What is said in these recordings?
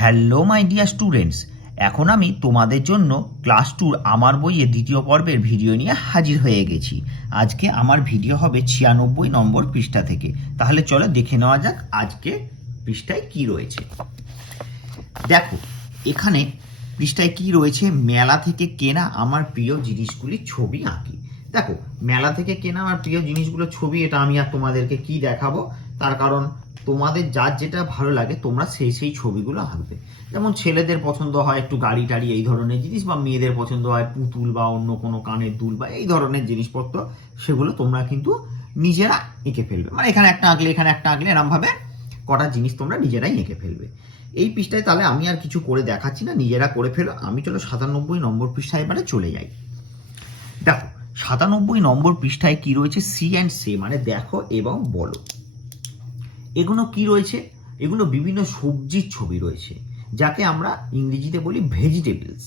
Hello my dear students এখন আমি তোমাদের জন্য ক্লাস টুর আমার বইয়ের দ্বিতীয় পর্বের ভিডিও নিয়ে হাজির হয়ে গেছি। আজকে আমার ভিডিও হবে ছিয়ানব্বই নম্বর পৃষ্ঠা থেকে। তাহলে চলো দেখে নেওয়া যাক আজকে পৃষ্ঠায় কি রয়েছে। দেখো, এখানে পৃষ্ঠায় কি রয়েছে? মেলা থেকে কেনা আমার প্রিয় জিনিসগুলির ছবি আঁকি। দেখো, মেলা থেকে কেনা আমার প্রিয় জিনিসগুলো ছবি, এটা আমি আর তোমাদেরকে কি দেখাবো? তার কারণ তোমাদের যার যেটা ভালো লাগে, তোমরা সেই সেই ছবিগুলো আঁকবে। যেমন ছেলেদের পছন্দ হয় একটু গাড়ি টাড়ি এই ধরনের জিনিস, বা মেয়েদের পছন্দ হয় পুতুল বা অন্য কোনো কানের দুল বা এই ধরনের জিনিসপত্র, সেগুলো তোমরা কিন্তু নিজেরা এঁকে ফেলবে। মানে এখানে একটা আঁকলে, এখানে একটা আঁকলে এরমভাবে কটা জিনিস তোমরা নিজেরাই এঁকে ফেলবে। এই পৃষ্ঠায় তাহলে আমি আর কিছু করে দেখাচ্ছি না, নিজেরা করে ফেলো। আমি চলো সাতানব্বই নম্বর পৃষ্ঠায় এবারে চলে যাই। দেখো, সাতানব্বই নম্বর পৃষ্ঠায় কি রয়েছে? সি অ্যান্ড সে মানে দেখো এবং বলো। এগুলো কি রয়েছে? এগুলো বিভিন্ন সবজির ছবি রয়েছে, যাকে আমরা ইংরেজিতে বলি ভেজিটেবলস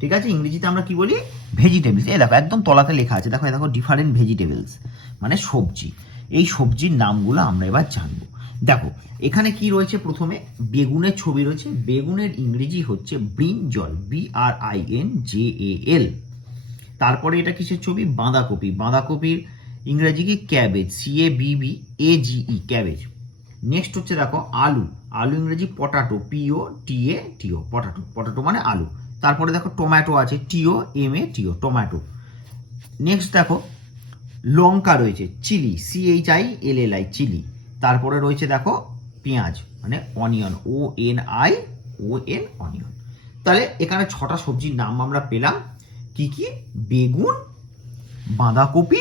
ঠিক আছে? ইংরেজিতে আমরা কি বলি? ভেজিটেবলস এই দেখো, একদম তলাতে লেখা আছে। দেখো দেখো ডিফারেন্ট ভেজিটেবলস মানে সবজি। এই সবজির নামগুলো আমরা এবার জানব। দেখো, এখানে কি রয়েছে প্রথমে? বেগুনের ছবি রয়েছে। বেগুনের ইংরেজি হচ্ছে brinjal B R I N J A L তারপরে এটা কিসের ছবি? বাঁধাকপি। বাঁধাকপির ইংরেজি কি? Cabbage. C A B B A G E cabbage. Next হচ্ছে দেখো আলু। আলু ইংরেজি potato. P O T A T O potato. Potato মানে আলু। তারপরে দেখো টমেটো আছে। টিও এম এ টিও টমেটো। নেক্সট দেখো লঙ্কা রয়েছে, chilli. C H I L L I chilli. তারপরে রয়েছে দেখো পেঁয়াজ মানে onion O N I O N onion তাহলে এখানে ছটা সবজির নাম আমরা পেলাম। কি কি? বেগুন, বাঁধাকপি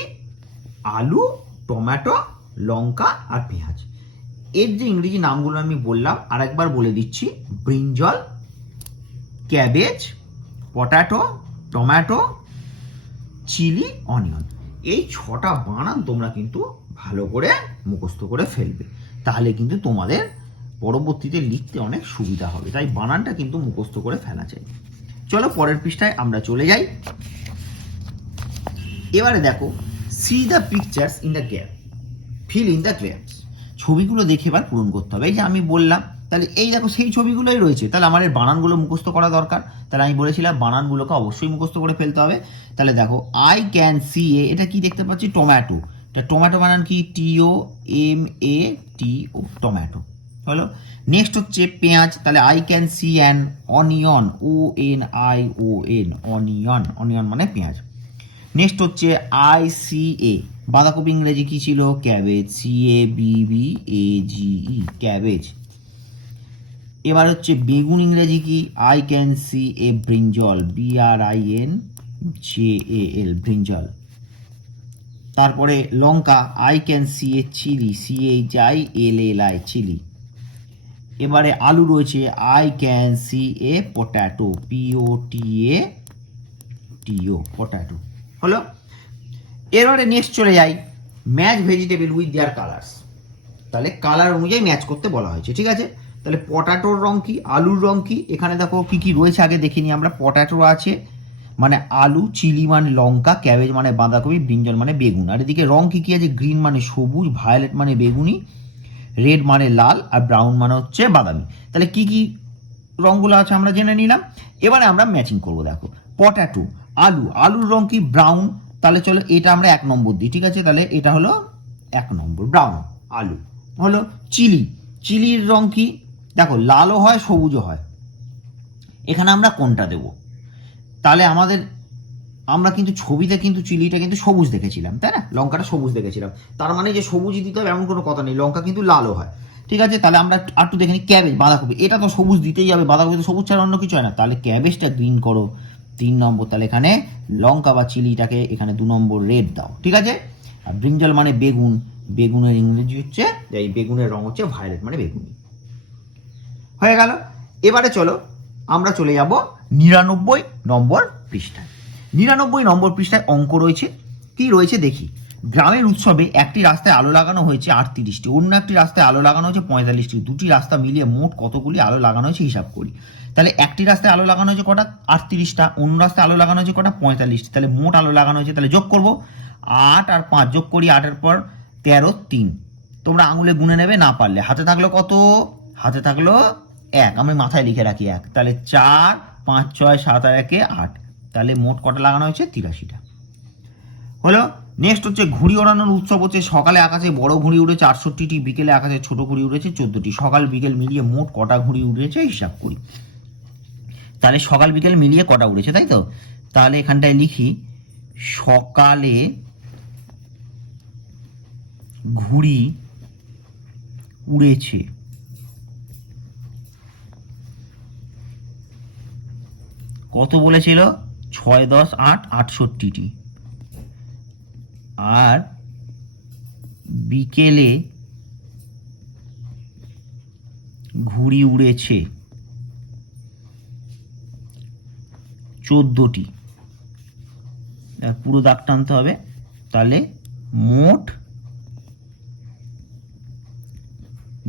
আলু, টমেটো, লঙ্কা আর পেঁয়াজ। এর যে ইংরেজি নামগুলো আমি বললাম, আরেকবার বলে দিচ্ছি। Brinjal, cabbage, potato, tomato, chilli, onion. এই ছটা বানান তোমরা কিন্তু ভালো করে মুখস্থ করে ফেলবে। তাহলে কিন্তু তোমাদের পরবর্তীতে লিখতে অনেক সুবিধা হবে। তাই বানানটা কিন্তু মুখস্থ করে ফেলা চাই চলো পরের পৃষ্ঠায় আমরা চলে যাই। এবারে দেখো see the pictures in the gap fill in the gaps ছবিগুলো দেখে এবার পূরণ করতে হবে। এই যে আমি বললাম, তাহলে এই দেখো সেই ছবিগুলোই রয়েছে। তাহলে আমার এর বানানগুলো মুখস্থ করা দরকার। তাহলে আমি বলেছিলাম বানানগুলোকে অবশ্যই মুখস্থ করে ফেলতে হবে। তাহলে দেখো আই ক্যান সি এ এটা কি দেখতে পাচ্ছি? টমেটো এটা টমেটো বানান কি? T O M A T O tomato হলো? নেক্সট হচ্ছে পেঁয়াজ। তাহলে I can see an onion O N I O N onion onion মানে পেঁয়াজ। নেক্সট হচ্ছে আই সি এ বাঁধাকপি ইংরেজি কি ছিল? Cabbage C A B B A G E cabbage এবার হচ্ছে বেগুন ইংরেজি কি? I can see a brinjal B R I N J A L brinjal তারপরে লঙ্কা। I can see a chilli C H I L L I chilli এবারে আলু রয়েছে। I can see a potato P O T A T O potato হলো? এবারে next চলে যাই। Match vegetable with their colours তাহলে colour অনুযায়ী match করতে বলা হয়েছে, ঠিক আছে? তাহলে পটাটোর রং কি? আলুর রং কি? এখানে দেখো কি কি রয়েছে, আগে দেখিনি আমরা। পটাটো আছে মানে আলু, চিলি মানে লঙ্কা ক্যাবেজ মানে বাঁধাকপি ব্রিঞ্জল মানে বেগুন। আর এদিকে রং কি কি আছে? গ্রিন মানে সবুজ ভায়োলেট মানে বেগুনি রেড মানে লাল, আর ব্রাউন মানে হচ্ছে বাদামি। তাহলে কি কি রঙগুলো আছে আমরা জেনে নিলাম। এবারে আমরা ম্যাচিং করব, দেখো। পটাটো আলু, আলুর রং কি ব্রাউন তাহলে চলো এটা আমরা এক নম্বর দিই, ঠিক আছে? তাহলে এটা হলো এক নম্বর ব্রাউন আলু। হলো চিলি। চিলির রং কি? দেখো, লালও হয়, সবুজও হয়। এখানে আমরা কোনটা দেব? তাহলে আমাদের, আমরা কিন্তু ছবিতে কিন্তু চিলিটা কিন্তু সবুজ দেখেছিলাম, তাই না? লঙ্কাটা সবুজ দেখেছিলাম। তার মানে যে সবুজই দিতে হবে, এমন কোনো কথা নেই। লঙ্কা কিন্তু লালও হয়। ঠিক আছে? তাহলে আমরা একটু দেখে নিই, ক্যাবেজ, বাঁধাকপি। এটা তো সবুজ দিতেই হবে, বাঁধাকপি তো সবুজ ছাড়া অন্য কিছু হয় না। তাহলে ক্যাবেজটা গ্রিন করো। তিন নম্বর, তাহলে এখানে লঙ্কা বা চিলিটাকে এখানে দু নম্বর রেড দাও, ঠিক আছে? আর ব্রিঞ্জল মানে বেগুন, বেগুনের ইংরেজি হচ্ছে এই বেগুনের রং হচ্ছে ভায়োলেট মানে বেগুনি। হয়ে গেল? এবারে চলো, আমরা চলে যাব নিরানব্বই নম্বর পৃষ্ঠায়। নিরানব্বই নম্বর পৃষ্ঠায় অঙ্ক রয়েছে, কি রয়েছে দেখি। গ্রামের উৎসবে একটি রাস্তায় আলো লাগানো হয়েছে আটত্রিশটি, অন্য একটি রাস্তায় আলো লাগানো হয়েছে পঁয়তাল্লিশটি। দুটি রাস্তা মিলিয়ে মোট কতগুলি আলো লাগানো হয়েছে হিসাব করি। তাহলে একটি রাস্তায় আলো লাগানো হয়েছে কটা? আটত্রিশটা। অন্য রাস্তায় আলো লাগানো হয়েছে কটা? পঁয়তাল্লিশটি। তাহলে মোট আলো লাগানো হয়েছে, তাহলে যোগ করব। আট আর পাঁচ, যোগ করি আটের পর তেরো, তিন। তোমরা আঙুলে গুনে নেবে, না পারলে। হাতে থাকল কত? হাতে থাকল এক। আমি মাথায় লিখে রাখি এক। তাহলে চার, পাঁচ, ছয়, সাত আর একে আট। তাহলে মোট কটা লাগানো হয়েছে? তিরাশিটা। হলো নেক্সট হচ্ছে ঘুড়ি ওড়ানোর উৎসব হচ্ছে সকালে আকাশে বড় ঘুড়ি উড়েছে আটষট্টিটি বিকেলে আকাশে ছোট ঘুড়ি উড়েছে চোদ্দটি। সকাল বিকেল মিলিয়ে মোট কটা ঘুড়ি উড়েছে হিসাব করি। তাহলে সকাল বিকেল মিলিয়ে কটা উড়েছে, তাই তো? তাহলে এখানটায় লিখি, সকালে ঘুড়ি উড়েছে। কত বলেছিল? ছয়, দশ, আট, আটষট্টিটি। আর বিকেলে ঘুড়ি উড়েছে চোদ্দোটি। পুরো দাগ টানতে হবে, তাহলে মোট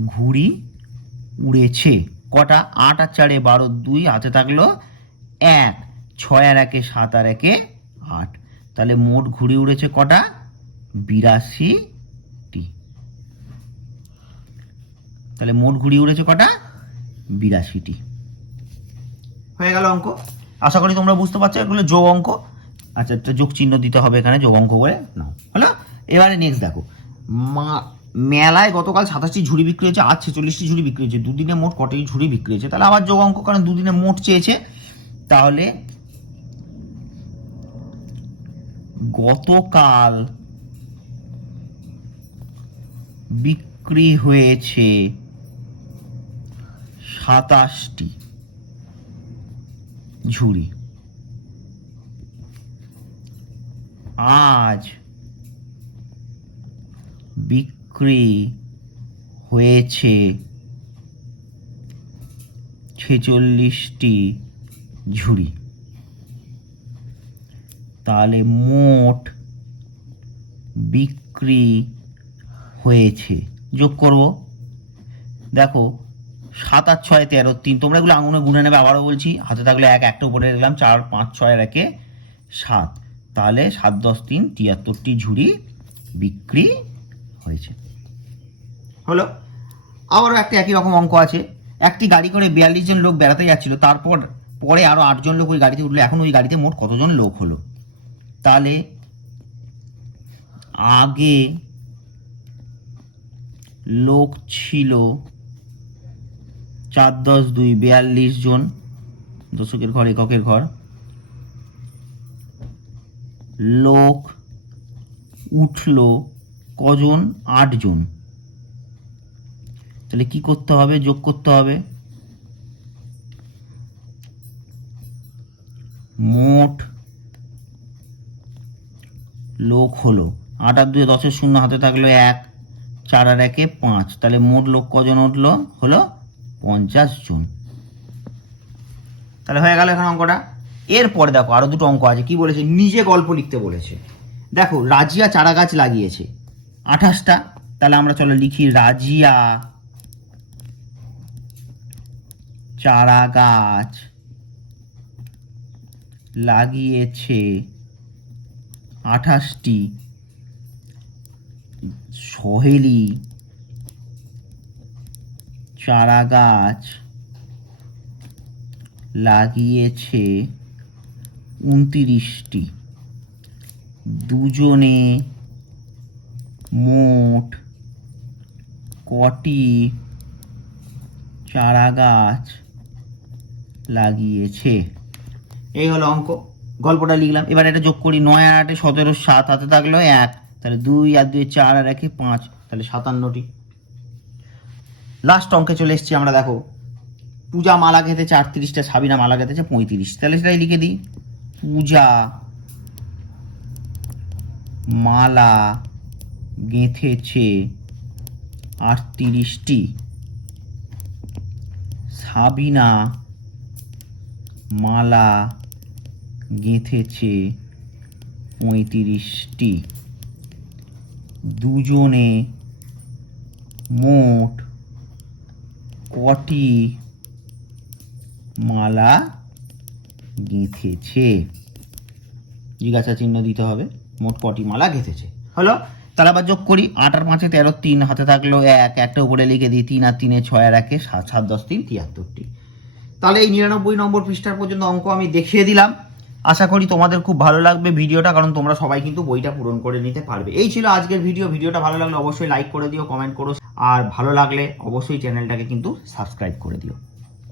ঘুড়ি উড়েছে। কটা? আট আর চারে বারো, দুই, হাতে থাকল এক, ছয় আর একে, সাত আর একে, আট। তাহলে মোট ঘুড়ি উড়েছে কটা? বিরাশিটি। তাহলে মোট ঘুড়ি উড়েছে কটা? বিরাশিটি। হয়ে গেল অঙ্ক। আশা করি তোমরা বুঝতে পারছ এগুলো যোগ অঙ্ক। আচ্ছা একটা যোগ চিহ্ন দিতে হবে এখানে যোগ অঙ্ক করে নাও। হলো? এবারে নেক্সট দেখো। মা মেলায় গতকাল সাতাশটি ঝুড়ি বিক্রি হয়েছে আজ ছেচল্লিশটি ঝুড়ি বিক্রি হয়েছে। দুদিনে মোট কটি ঝুড়ি বিক্রি হয়েছে? তাহলে আবার যোগ অঙ্ক কারণ দুদিনে মোট চেয়েছে। তাহলে গতকাল বিক্রি হয়েছে সাতাশটি ঝুড়ি। আজ বিক্রি হয়েছে ছেচল্লিশটি ঝুড়ি। তাহলে মোট বিক্রি হয়েছে। যোগ করব। দেখো, সাত আর ছয়, তেরো, তিন, তোমরা এগুলো আঙুনে গুনে নেবে, আবারও বলছি। হাতে থাকলে এক, একটা উপরে দিলাম, চার, পাঁচ, ছয় একে সাত। তাহলে সাত, দশ, তিন, তিয়াত্তরটি ঝুড়ি বিক্রি হয়েছে। হলো, আবারও একটা একই রকম অঙ্ক আছে। একটি গাড়ি করে বিয়াল্লিশ জন লোক বেড়াতে যাচ্ছিল, তারপর পরে আরও আটজন লোক ওই গাড়িতে উঠল, এখন ওই গাড়িতে মোট কতজন লোক হলো? তাহলে আগে লোক ছিল চার দশ দুই বিয়াল্লিশ জন দশকের ঘর, এককের ঘর। লোক উঠল কজন? আটজন তাহলে কি করতে হবে? যোগ করতে হবে। মোট লোক হলো। আট আর দুই দশের শূন্য হাতে থাকল এক। চার আর একে পাঁচ। তাহলে মোট লোক কজন উঠল? হলো পঞ্চাশ জন। তাহলে হয়ে গেল এখন অঙ্কটা। এরপরে দেখো আরও দুটো অঙ্ক আছে। কি বলেছে? নিজে গল্প লিখতে বলেছে। দেখো, রাজিয়া চারা গাছ লাগিয়েছে। আঠাশটা। তাহলে আমরা চলো লিখি রাজিয়া চারা গাছ লাগিয়েছে। আঠাশটি। সহেলি চারা গাছ লাগিয়েছে উনতিরিশটি। দুজনে মোট কটি চারা গাছ লাগিয়েছে? এই হলো অঙ্ক। গল্পটা লিখলাম। এবার এটা যোগ করি নয় আটে সতেরো সাত হাতে থাকল এক। তাহলে দুই আর দুই চার আর একে পাঁচ, তাহলে সাতান্নটি। লাস্ট অঙ্কে চলে এসেছি আমরা, দেখো। পূজা মালা গেঁথেছে আটত্রিশটা, সাবিনা মালা গেঁথেছে পঁয়ত্রিশ। তাহলে সেটাই লিখে দিই। পূজা মালা গেঁথেছে আটত্রিশটি। সাবিনা মালা গেঁথেছে পঁয়ত্রিশটি। দুজনে মোট কটি মালা গেঁথেছে? জিজ্ঞাসা চিহ্ন দিতে হবে, মোট কটি মালা গেঁথেছে। হলো তাহলে আবার যোগ করি, আট আর পাঁচে তেরো, তিন হাতে থাকল এক, একটা উপরে লিখে দিই, তিন আর তিনে ছয় আর একে সাত সাত, দশ, তিন, তিয়াত্তরটি। তাহলে এই নিরানব্বই নম্বর পৃষ্ঠার পর্যন্ত অঙ্ক আমি দেখিয়ে দিলাম। আশা করি তোমাদের খুব ভালো লাগবে ভিডিওটা, কারণ তোমরা সবাই কিন্তু বইটা পূরণ করে নিতে পারবে। এই ছিল আজকের ভিডিও। ভিডিওটা ভালো লাগলে অবশ্যই লাইক করে দিও কমেন্ট করো। আর ভালো লাগলে অবশ্যই চ্যানেলটাকে কিন্তু সাবস্ক্রাইব করে দিও।